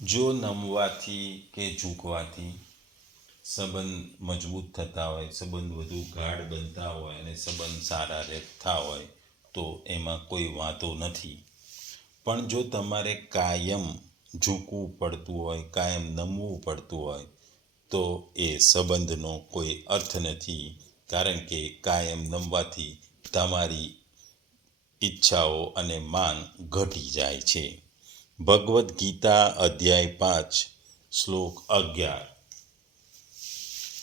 જો નમવાથી કે ઝૂકવાથી સંબંધ મજબૂત થતા હોય, સંબંધ વધુ ગાઢ બનતા હોય અને સંબંધ સારા રહેતા હોય, તો એમાં કોઈ વાંધો નથી. પણ જો તમારે કાયમ ઝૂકવું પડતું હોય, કાયમ નમવું પડતું હોય, તો એ સંબંધનો કોઈ અર્થ નથી. કારણ કે કાયમ નમવાથી તમારી ઈચ્છાઓ અને માન ઘટી જાય છે. ભગવદ્ ગીતા અધ્યાય પાંચ, શ્લોક અગિયાર.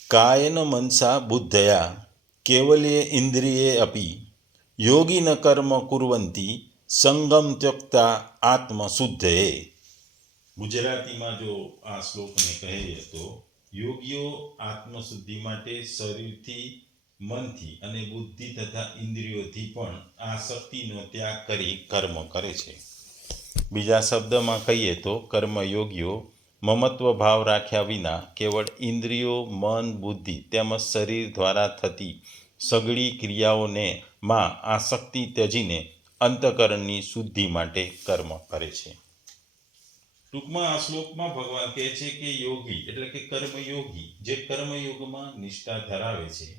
કાયન મનસા બુદ્ધયા, કેવલ્ય ઇન્દ્રિયે અપી યોગી ન કર્મ કુર્વંતી, સંગમ ત્યક્તા આત્મશુદ્ધયે ગુજરાતીમાં જો આ શ્લોકને કહીએ તો, યોગીઓ આત્મશુદ્ધિ માટે શરીરથી, મનથી અને બુદ્ધિ તથા ઇન્દ્રિયોથી પણ આ શક્તિનો ત્યાગ કરી કર્મ કરે છે. બીજા શબ્દમાં કહીએ તો કર્મયોગીઓ મમત્વ ભાવ રાખ્યા વિના કેવળ ઇન્દ્રિયો, મન, બુદ્ધિ તેમજ શરીર દ્વારા થતી સગળી ક્રિયાઓને માં આસક્તિ ત્યજીને અંતકરણની શુદ્ધિ માટે કર્મ કરે છે. ટૂંકમાં આ શ્લોકમાં ભગવાન કહે છે કે યોગી એટલે કે કર્મયોગી જે કર્મયોગમાં નિષ્ઠા ધરાવે છે,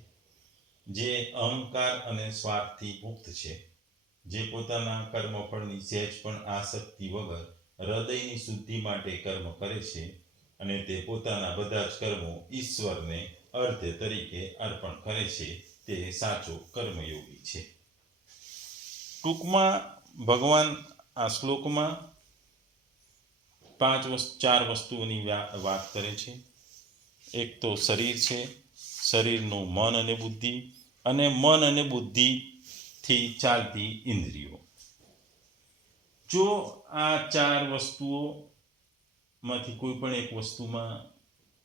જે અહંકાર અને સ્વાર્થથી મુક્ત છે. જે પોતાના કર્મફળની સહેજ પણ આસક્તિ વગર હૃદયની શુદ્ધિ માટે કર્મ કરે છે અને તે પોતાના બધા જ કર્મો ઈશ્વરને અર્ધે તરીકે અર્પણ કરે છે, તે સાચો કર્મયોગી છે. ટૂંકમાં ભગવાન આ શ્લોકમાં પાંચ ચાર વસ્તુઓની વાત કરે છે. એક તો શરીર છે, શરીરનું મન અને બુદ્ધિ અને મન અને બુદ્ધિથી ચાલતી ઇન્દ્રિયો. જો આ ચાર વસ્તુઓમાંથી કોઈ પણ એક વસ્તુમાં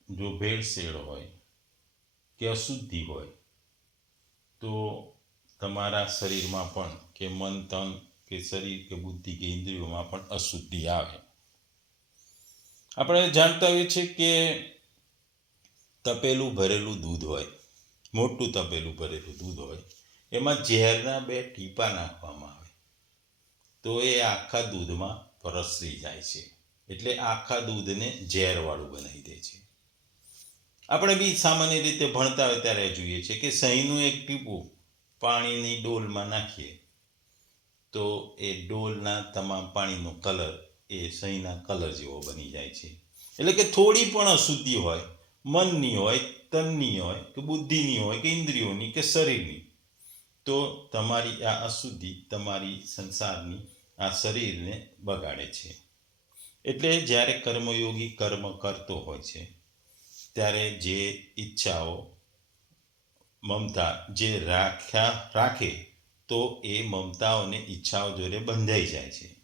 જો ભેળસેળ હોય કે અશુદ્ધિ હોય, તો તમારા શરીરમાં પણ કે મન, તન કે શરીર કે બુદ્ધિ કે ઇન્દ્રિયોમાં પણ અશુદ્ધિ આવે. આપણે જાણતા હોઈએ છીએ કે તપેલું ભરેલું દૂધ હોય, મોટું તપેલું ભરેલું દૂધ હોય એમાં ઝેરના બે ટીપા નાખવામાં આવે. તો એ આખા દૂધમાં પ્રસરી જાય છે. એટલે આખા દૂધને ઝેરવાળું બનાવી દે છે. આપણે બી સામાન્ય રીતે ભણતા હોય ત્યારે જોઈએ છીએ કે સહીનું એક ટીપું પાણીની ડોલમાં નાખીએ. તો એ ડોલના તમામ પાણીનો કલર એ સહીના કલર જેવો બની જાય છે. એટલે કે થોડી પણ અશુદ્ધિ હોય, મનની હોય, તનની હોય, કે બુદ્ધિની હોય, કે ઇન્દ્રિયોની, કે શરીરની તો તમારી આ અશુદ્ધિ તમારી સંસારની, આ શરીરને બગાડે છે. એટલે જ્યારે કર્મયોગી કર્મ કરતો હોય છે, ત્યારે જે ઈચ્છાઓ મમતા જે રાખ્યા, રાખે, તો એ મમતાઓને ઈચ્છાઓ જોડે બંધાઈ જાય છે.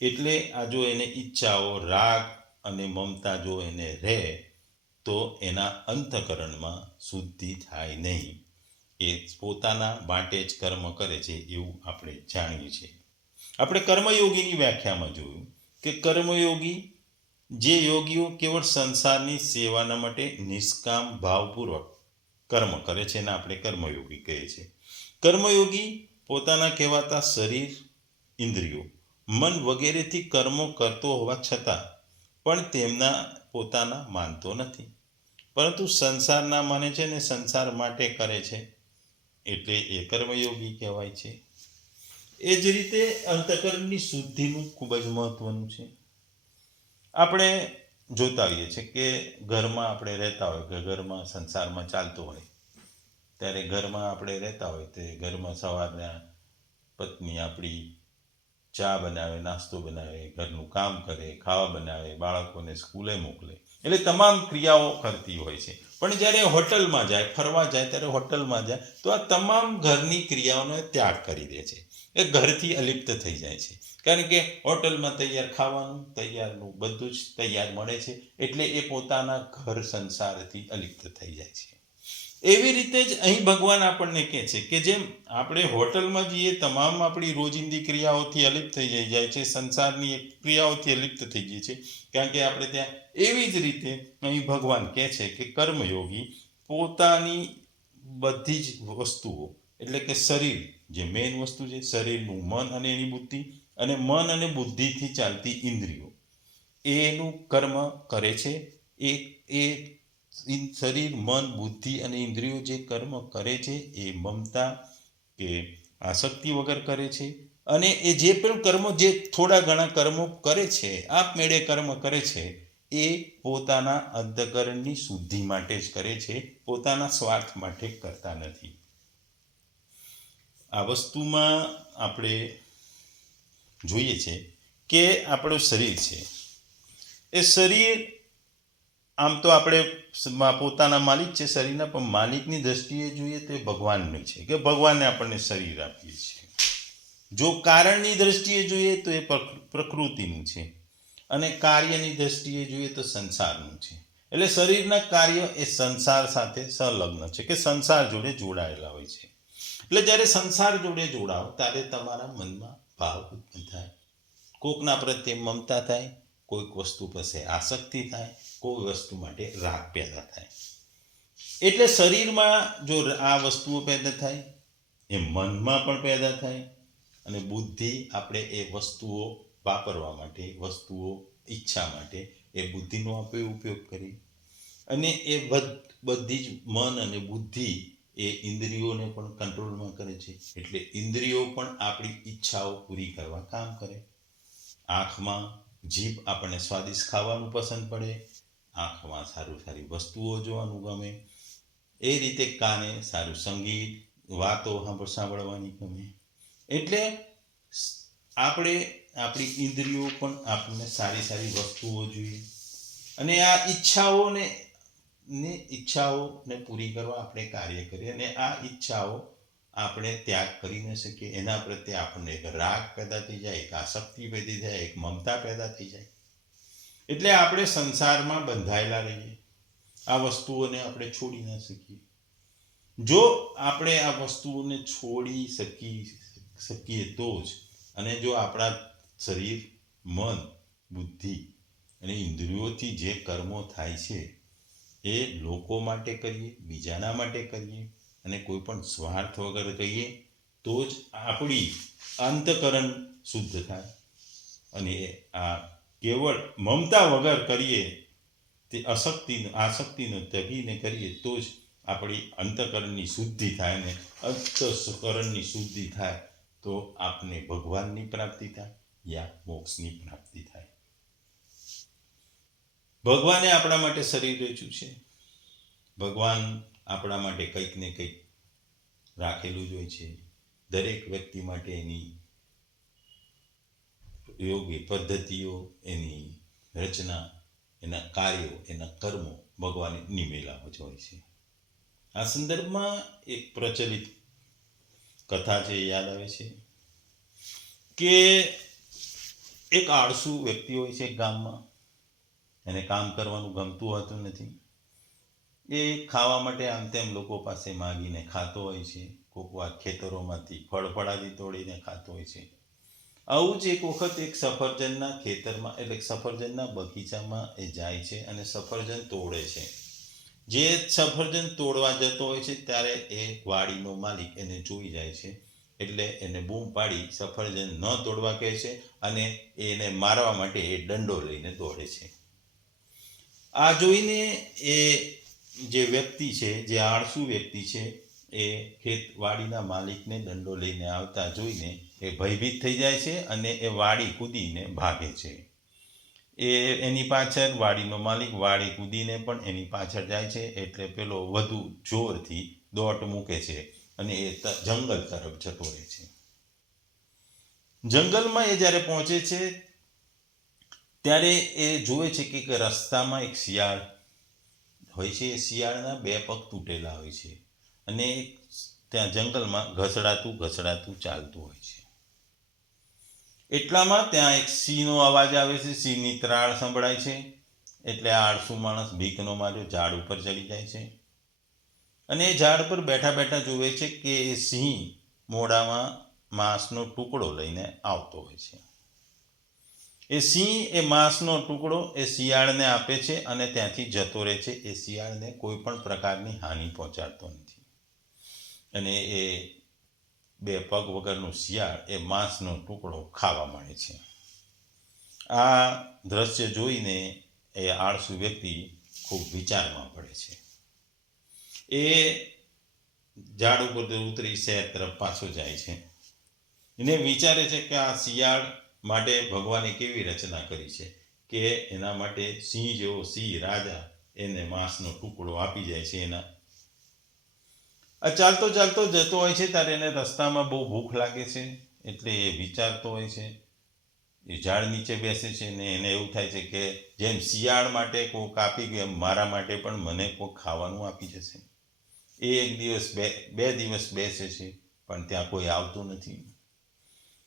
એટલે આ જો એને ઈચ્છાઓ, રાગ અને મમતા જો એને રહે, તો એના અંતકરણમાં શુદ્ધિ થાય નહીં. એ પોતાના માટે જ કર્મ કરે છે એવું આપણે જાણીએ છીએ. આપણે કર્મયોગીની વ્યાખ્યામાં જોયું કે કર્મયોગી જે યોગીઓ કેવળ સંસારની સેવાના માટે નિષ્કામ, ભાવપૂર્વક કર્મ કરે છે એને આપણે કર્મયોગી કહીએ છીએ. કર્મયોગી પોતાના કહેવાતા શરીર, ઇન્દ્રિયો, મન વગેરેથી કર્મો કરતો હોવા છતાં પણ તેમના પોતાના માનતો નથી. પરંતુ સંસારના માને છે ને સંસાર માટે કરે છે. એટલે એ કર્મયોગી કહેવાય છે. એ જ રીતે અંતકરણની શુદ્ધિનું ખૂબ જ મહત્વનું છે. આપણે જોતા હોઈએ છીએ કે ઘરમાં આપણે રહેતા હોય, કે ઘરમાં સંસારમાં ચાલતો હોય, ત્યારે ઘરમાં આપણે રહેતા હોય, તે ઘરમાં સવારના પત્ની આપણી ચા બનાવે, નાસ્તો બનાવે, ઘરનું કામ કરે, ખાવા બનાવે, બાળકોને સ્કૂલે મોકલે. એટલે તમામ ક્રિયાઓ કરતી હોય છે. પણ જ્યારે હોટલમાં જાય, ફરવા જાય, ત્યારે હોટલમાં જાય, તો આ તમામ ઘરની ક્રિયાઓનો ત્યાગ કરી દે છે. એ ઘરથી અલિપ્ત થઈ જાય છે. કારણ કે હોટલમાં તૈયાર ખાવાનું, તૈયારનું બધું જ તૈયાર મળે છે. એટલે એ પોતાના ઘર સંસારથી અલિપ્ત થઈ જાય છે. એવી રીતે જ અહીં ભગવાન આપણને કહે છે કે જેમ આપણે હોટલમાં જઈએ, તમામ આપણી રોજિંદી ક્રિયાઓથી અલિપ્ત થઈ જાય છે, સંસારની ક્રિયાઓથી અલિપ્ત થઈ જઈએ છે કારણ કે આપણે ત્યાં એવી જ રીતે અહીં ભગવાન કહે છે કે કર્મયોગી પોતાની બધી જ વસ્તુઓ, એટલે કે શરીર, જે મેઇન વસ્તુ છે, શરીરનું મન અને એની બુદ્ધિ અને મન અને બુદ્ધિથી ચાલતી ઇન્દ્રિયો. એનું કર્મ કરે છે, એ એ શરીર, મન, બુદ્ધિ અને ઇન્દ્રિયો જે કર્મ કરે છે, એ મમતા કે આસક્તિ વગર કરે છે. અને એ જે પણ કર્મો જે થોડા ઘણા કર્મો કરે છે, આપમેળે કર્મ કરે છે, એ પોતાના અંતકરણની શુદ્ધિ માટે જ કરે છે, પોતાના સ્વાર્થ માટે કરતા નથી. આ વસ્તુમાં આપણે જોઈએ છે કે આપણું શરીર છે. એ શરીર આમ તો આપણે પોતાના માલિક છે શરીરના, પણ માલિકની દ્રષ્ટિએ જોઈએ તો એ ભગવાનની છે કે ભગવાને આપણને શરીર આપીએ છીએ. જો કારણની દ્રષ્ટિએ જોઈએ તો એ પ્રક- પ્રકૃતિનું છે અને કાર્યની દ્રષ્ટિએ જોઈએ તો સંસારનું છે. એટલે શરીરના કાર્ય એ સંસાર સાથે સંલગ્ન છે કે સંસાર જોડે જોડાયેલા હોય છે. એટલે જ્યારે સંસાર જોડે જોડાઓ ત્યારે તમારા મનમાં ભાવ ઉત્પન્ન થાય. કોકના પ્રત્યે મમતા થાય, કોઈક વસ્તુ પાસે આસક્તિ થાય કોઈ વસ્તુ માટે રાગ પેદા થાય. એટલે શરીરમાં જો આ વસ્તુઓ પેદા થાય, એ મનમાં પણ પેદા થાય અને બુદ્ધિ આપણે એ વસ્તુઓ વાપરવા માટે, વસ્તુઓ ઈચ્છા માટે એ બુદ્ધિનો આપણે ઉપયોગ કરીએ. અને એ બધ- જ મન અને બુદ્ધિ એ ઇન્દ્રિયોને પણ કંટ્રોલમાં કરે છે. એટલે ઇન્દ્રિયો પણ આપણી ઈચ્છાઓ પૂરી કરવા કામ કરે. આંખમાં જીભ આપણને સ્વાદિષ્ટ ખાવાનું પસંદ પડે આંખમાં સારું સારી વસ્તુઓ જોવાનું ગમે. એ રીતે કાને સારું સંગીત, વાતો સાંભળ, સાંભળવાની ગમે. એટલે આપણે આપણી ઇન્દ્રિયો પણ આપણને સારી સારી વસ્તુઓ જોઈએ. અને આ ઈચ્છાઓને, ને ઈચ્છાઓને પૂરી કરવા આપણે કાર્ય કરીએ અને આ ઈચ્છાઓ આપણે ત્યાગ કરી ન શકીએ. એના પ્રત્યે આપણને એક રાગ પેદા થઈ જાય, એક આસક્તિ પેદા જાય, એક મમતા પેદા થઈ જાય. એટલે આપણે સંસારમાં બંધાયેલા રહીએ. આ વસ્તુઓને આપણે છોડી ન શકીએ. જો આપણે આ વસ્તુઓને છોડી શકી શકીએ તો જ અને જો આપણા શરીર, મન, બુદ્ધિ અને ઇન્દ્રિયોથી જે કર્મો થાય છે, એ લોકો માટે કરીએ, બીજાના માટે કરીએ અને કોઈ પણ સ્વાર્થ વગર કહીએ તો જ આપણી અંતકરણ શુદ્ધ થાય અને આ કેવળ મમતા વગર કરીએ તે અશક્તિ આસક્તિનો ત્યગીને કરીએ તો જ આપણી અંતકરણની શુદ્ધિ થાય ને અંતકરણની શુદ્ધિ થાય તો આપને ભગવાનની પ્રાપ્તિ થાય યા મોક્ષની પ્રાપ્તિ થાય. ભગવાને આપણા માટે શરીર રચ્યું છે. ભગવાન આપણા માટે કંઈક ને કંઈક રાખેલું જ હોય છે. દરેક વ્યક્તિ માટે એની યોગ્ય પદ્ધતિઓ, એની રચના, એના કાર્યો, એના કર્મો ભગવાને નિમેલા જ હોય છે. આ સંદર્ભમાં એક પ્રચલિત કથા છે યાદ આવે છે કે એક આળસુ વ્યક્તિ હોય છે ગામમાં. એને કામ કરવાનું ગમતું હોતું નથી. એ ખાવા માટે આમ તેમ લોકો પાસે માગીને ખાતો હોય છે. કોક ખેતરોમાંથી ફળફળાદી તોડીને ખાતો હોય છે. આવું જ એક વખત એક સફરજનના ખેતરમાં એટલે સફરજનના બગીચામાં એ જાય છે અને સફરજન તોડે છે. જે સફરજન તોડવા જતો હોય છે ત્યારે એ વાડીનો માલિક એને જોઈ જાય છે એટલે એને બૂમ પાડી સફરજન ન તોડવા કહે છે અને એને મારવા માટે એ દંડો લઈને દોડે છે. આ જોઈને એ જે વ્યક્તિ છે, જે આળસુ વ્યક્તિ છે, એ ખેતવાડીના માલિકને દંડો લઈને આવતા જોઈને એ ભયભીત થઈ જાય છે અને એ વાડી કૂદીને ભાગે છે. એ એની પાછળ વાડીનો માલિક વાડી કૂદીને પણ એની પાછળ જાય છે એટલે પેલો વધુ જોરથી દોટ મૂકે છે અને એ જંગલ તરફ જતો રહે છે. જંગલમાં એ જ્યારે પહોંચે છે ત્યારે એ જુએ છે કે રસ્તામાં એક શિયાળ હોય છે. એ શિયાળના બે પગ તૂટેલા હોય છે અને ત્યાં જંગલમાં ઘસડાતું ઘસડાતું ચાલતું હોય છે. એટલામાં ત્યાં એક સિંહનો અવાજ આવે છે સિંહની ત્રાળ સંભળાય છે, એટલે આળસુ માણસ ભીખનો માર્યો, ઝાડ ઉપર ચડી જાય છે. અને એ ઝાડ પર બેઠા બેઠા જુએ છે કે એ સિંહ મોડામાં માંસનો ટુકડો લઈને આવતો હોય છે. એ સિંહ એ માંસનો ટુકડો એ શિયાળને આપે છે અને ત્યાંથી જતો રહે છે. એ શિયાળને કોઈ પણ પ્રકારની હાનિ પહોંચાડતો નથી. અને એ બે પગ વગરનું શિયાળ એ માંસનો ટુકડો ખાવા માંડે છે. આ દ્રશ્ય જોઈને એ આળસુ વ્યક્તિ ખૂબ વિચારમાં પડે છે. એ ઝાડ ઉપર ઉતરી શહેર તરફ પાછો જાય છે. એને વિચારે છે કે આ શિયાળ માટે ભગવાને કેવી રચના કરી છે કે એના માટે સિંહ જેવો સિંહ રાજા એને માંસનો ટુકડો આપી જાય છે એના આ ચાલતો ચાલતો જતો હોય છે, ત્યારે એને રસ્તામાં બહુ ભૂખ લાગે છે, એટલે એ વિચારતો હોય છે. એ ઝાડ નીચે બેસે છે ને એને એવું થાય છે કે જેમ શિયાળ માટે કોક આપી ગયું, એમ મારા માટે પણ મને કોક ખાવાનું આપી જશે. એ એક દિવસ બે બે દિવસ બેસે છે, પણ ત્યાં કોઈ આવતું નથી.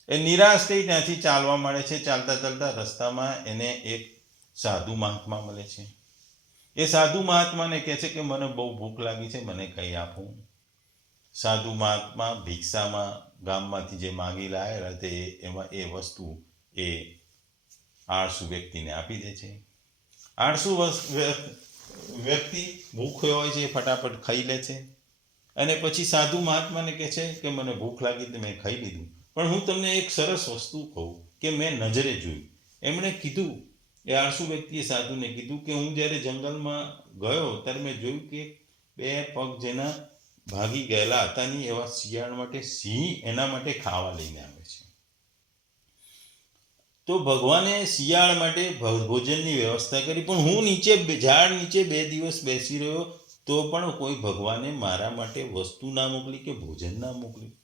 એ નિરાશ થઈ ત્યાંથી ચાલવા માંડે છે, ચાલતા ચાલતા રસ્તામાં એને એક સાધુ મહાત્મા મળે છે. એ સાધુ મહાત્માને કહે છે કે, મને બહુ ભૂખ લાગી છે, મને કંઈ આપો. સાધુ મહાત્મા ભિક્ષામાં ગામમાંથી જે માગી લાવેલા તે એમાં એ વસ્તુ એ આળસુ વ્યક્તિને આપી દે છે. આળસુ વ્યક્તિ ભૂખ્યો હોય છે એ ફટાફટ ખાઈ લે છે. અને પછી સાધુ મહાત્માને કહે છે કે મને ભૂખ લાગી તો મેં ખાઈ લીધું. પણ હું તમને એક સરસ વસ્તુ કહું કે મેં નજરે જોયું. એમણે કીધું, એ આળસુ વ્યક્તિએ સાધુને કીધું કે હું જ્યારે જંગલમાં ગયો ત્યારે મેં જોયું કે બે પગ જેના ભાગી ગયેલા હતા નહીં એવા શિયાળ માટે સિંહ એના માટે ખાવા લઈને આવે છે. તો ભગવાને શિયાળ માટે ભોજનની વ્યવસ્થા કરી, પણ હું નીચે ઝાડ નીચે બે દિવસ બેસી રહ્યો તો પણ કોઈ ભગવાને મારા માટે વસ્તુ ના મોકલી કે ભોજન ના મોકલ્યું?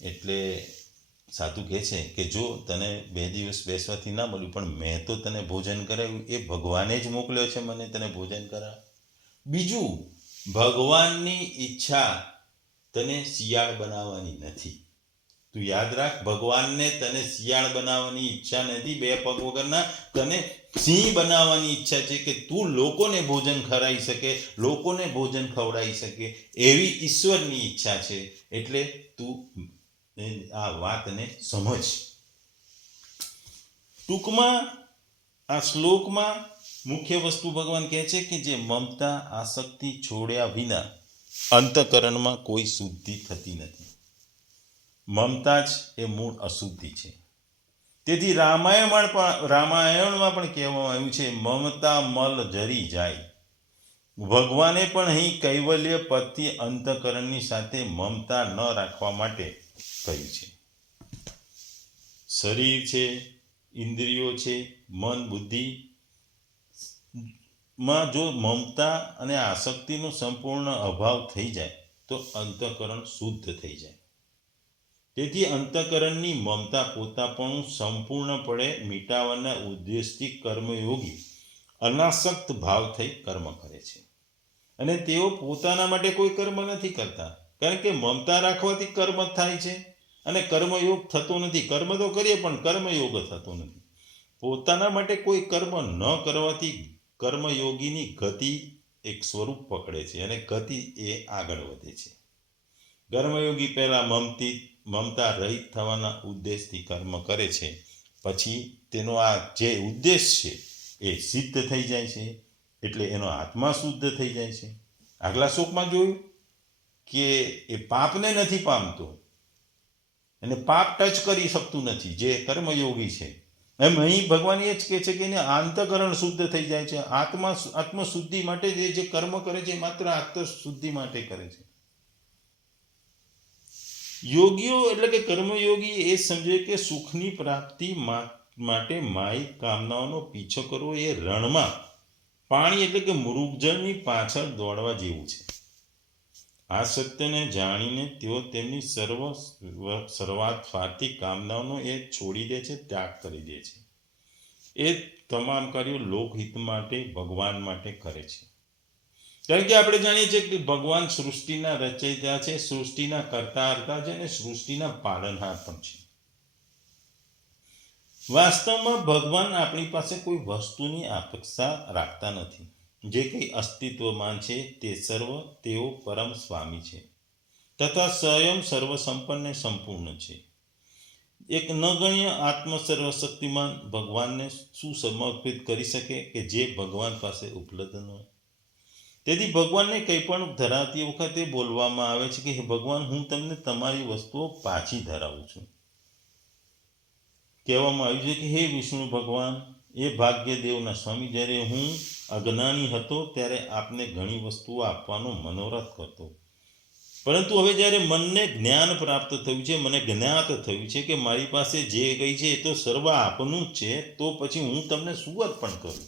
એટલે સાધુ કહે છે કે જો તને બે દિવસ બેસવાથી ના મળ્યું, પણ મેં તો તને ભોજન કરાવ્યું, એ ભગવાને જ મોકલ્યો છે મને તને ભોજન કરાવ બીજું ભગવાનની ઈચ્છા તને શિયાળ બનાવવાની નથી. તું યાદ રાખ, ભગવાનને તને શિયાળ બનાવવાની ઈચ્છા નથી. બે પગ વગરના તને સિંહ બનાવવાની ઈચ્છા છે કે તું લોકોને ભોજન ખરાઈ શકે, લોકોને ભોજન ખવડાવી શકે એવી ઈશ્વરની ઈચ્છા છે. એટલે તું આ વાતને સમજ. ટૂંકમાં, આ શ્લોકમાં મુખ્ય વસ્તુ ભગવાન કહે છે કે જે મમતા, આસક્તિ છોડ્યા વિના અંતકરણમાં કોઈ શુદ્ધિ થતી નથી. મમતા જ એ મૂળ અશુદ્ધિ છે. તેથી રામાયણ પણ, રામાયણમાં પણ કહેવામાં આવ્યું છે, મમતા મલ જરી જાય. ભગવાને પણ અહીં કૈવલ્ય પદથી અંતકરણની સાથે મમતા ન રાખવા માટે કહ્યું છે. શરીર છે, ઇન્દ્રિયો છે, મન બુદ્ધિ માં જો મમતા અને આસક્તિનો સંપૂર્ણ અભાવ થઈ જાય, તો અંતઃકરણ શુદ્ધ થઈ જાય. તેથી અંતઃકરણની મમતા પોતાપણું સંપૂર્ણપણે મિટાવવાના ઉદ્દેશથી કર્મયોગી, અનાસક્ત ભાવ થઈ કર્મ કરે છે. અને તેઓ પોતાના માટે કોઈ કર્મ નથી કરતા, કારણ કે મમતા રાખવાથી કર્મ થાય છે અને કર્મયોગ થતો નથી. કર્મ તો કરીએ પણ કર્મયોગ થતો નથી. પોતાના માટે કોઈ કર્મ ન કરવાથી કર્મયોગીની ગતિ એક સ્વરૂપ પકડે છે અને ગતિ એ આગળ વધે છે. કર્મયોગી પહેલાં મમતી, મમતા રહિત થવાના ઉદ્દેશથી કર્મ કરે છે. પછી તેનો આ જે ઉદ્દેશ છે એ સિદ્ધ થઈ જાય છે. એટલે એનો આત્મા શુદ્ધ થઈ જાય છે. આગલા શ્લોકમાં જોયું કે એ પાપને નથી પામતો. અને પાપ ટચ કરી શકતું નથી. જે કર્મયોગી છે. એમ અહીં ભગવાન એ જ કહે છે કે એને આંતકરણ શુદ્ધ થઈ જાય છે. આત્મા આત્મશુદ્ધિ માટે જે જે કર્મ કરે છે માત્ર આત્મશુદ્ધિ માટે કરે છે. યોગીઓ એટલે કે કર્મયોગી એ સમજે કે સુખની પ્રાપ્તિ માટે માય કામનાઓનો પીછો કરવો એ રણમાં પાણી એટલે કે મૃગજળની પાછળ દોડવા જેવું છે. આ સત્યને જાણીને તેઓ તેમની સર્વ શરૂઆત સ્વાર્થી કામનાઓનો એ છોડી દે છે, ત્યાગ કરી દે છે. એ તમામ કાર્યો લોકહિત માટે, ભગવાન માટે કરે છે. કારણ કે આપણે જાણીએ છીએ કે ભગવાન સૃષ્ટિના રચયિતા છે, સૃષ્ટિના કરતા હરતા છે અને સૃષ્ટિના પાલનહાર પણ છે. વાસ્તવમાં ભગવાન આપણી પાસે કોઈ વસ્તુની અપેક્ષા રાખતા નથી. જે કંઈ અસ્તિત્વમાં છે તે સર્વ તેઓ પરમ સ્વામી છે. તથા સ્વયં સર્વસંપન્ન સંપૂર્ણ છે. એક નગણ્ય આત્મ સર્વશક્તિમાન ભગવાનને શું સમર્પિત કરી શકે કે જે ભગવાન પાસે ઉપલબ્ધ ન હોય. તેથી ભગવાનને કંઈ પણ ધરાવતી વખતે બોલવામાં આવે છે કે, હે ભગવાન, હું તમને તમારી વસ્તુઓ પાછી ધરાવું છું. કહેવામાં આવ્યું છે કે, હે વિષ્ણુ ભગવાન એ ભાગ્યદેવના સ્વામી જ્યારે હું અજ્ઞાની હતો ત્યારે આપને ઘણી વસ્તુઓ આપવાનો મનોરથ કરતો પરંતુ હવે જ્યારે મનને જ્ઞાન પ્રાપ્ત થયું છે, મને જ્ઞાત થયું છે કે મારી પાસે જે કંઈ છે એ તો સર્વ આપનું જ છે, તો પછી હું તમને શું અર્પણ કરું.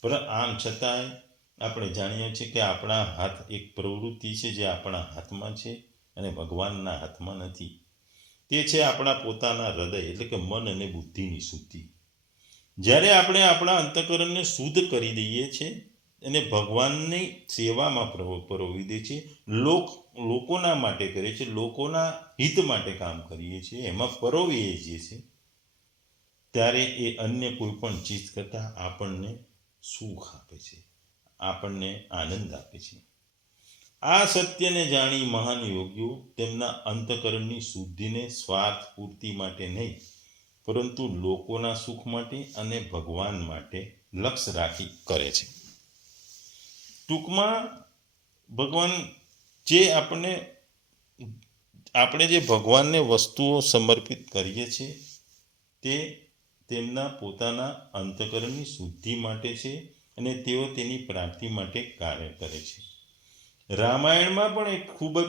પણ આમ છતાંય આપણે જાણીએ છીએ કે આપણા હાથ એક પ્રવૃત્તિ છે જે આપણા હાથમાં છે અને ભગવાનના હાથમાં નથી. તે છે આપણા પોતાના હૃદય એટલે કે મન અને બુદ્ધિની શુદ્ધિ. જ્યારે આપણે આપણા અંતકરણને શુદ્ધ કરી દઈએ છીએ અને ભગવાનની સેવામાં પ્રવો દે છે લોક, લોકોના માટે કરે છે, લોકોના હિત માટે કામ કરીએ છીએ, એમાં પરોવીએ છીએ ત્યારે એ અન્ય કોઈ પણ ચીજ કરતાં આપણને સુખ આપે છે, આપણને આનંદ આપે છે. આ સત્યને જાણી મહાન યોગીઓ તેમના અંતકરણની શુદ્ધિને સ્વાર્થ પૂર્તિ માટે નહીં પરંતુ લોકોના સુખ માટે અને ભગવાન માટે લક્ષ્ય રાખી કરે છે. ટૂંકમાં ભગવાન જે આપણે આપણે જે ભગવાનને વસ્તુઓ સમર્પિત કરીએ છીએ, તે તેમના પોતાના અંતકરણની શુદ્ધિ માટે છે અને તેઓ તેની પ્રાપ્તિ માટે કાર્ય કરે છે. રામાયણમાં પણ એક ખૂબ જ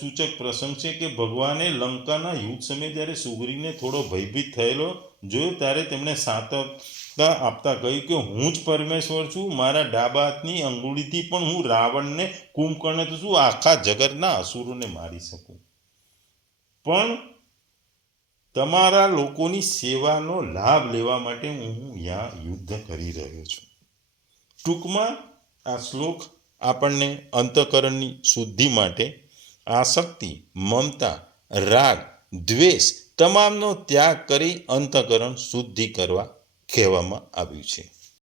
સૂચક પ્રસંગ છે કે ભગવાને લંકાના યુદ્ધ સમયે જ્યારે સુગરીને થોડો ભયભીત થયેલો જોયો ત્યારે તેમણે સાતવતા આપતા કહ્યું કે હું જ પરમેશ્વર છું, મારા ડાબા હાથની અંગુળીથી પણ હું રાવણને કુંભકર્ણ તો છું, આખા જગતના અસુરોને મારી શકું. પણ તમારા લોકોની સેવાનો લાભ લેવા માટે હું યા યુદ્ધ કરી રહ્યો છું. ટૂંકમાં આ શ્લોક આપણને અંતકરણની શુદ્ધિ માટે આસક્તિ, મમતા, રાગ, દ્વેષ તમામનો ત્યાગ કરી અંતકરણ શુદ્ધિ કરવા કહેવામાં આવ્યું છે.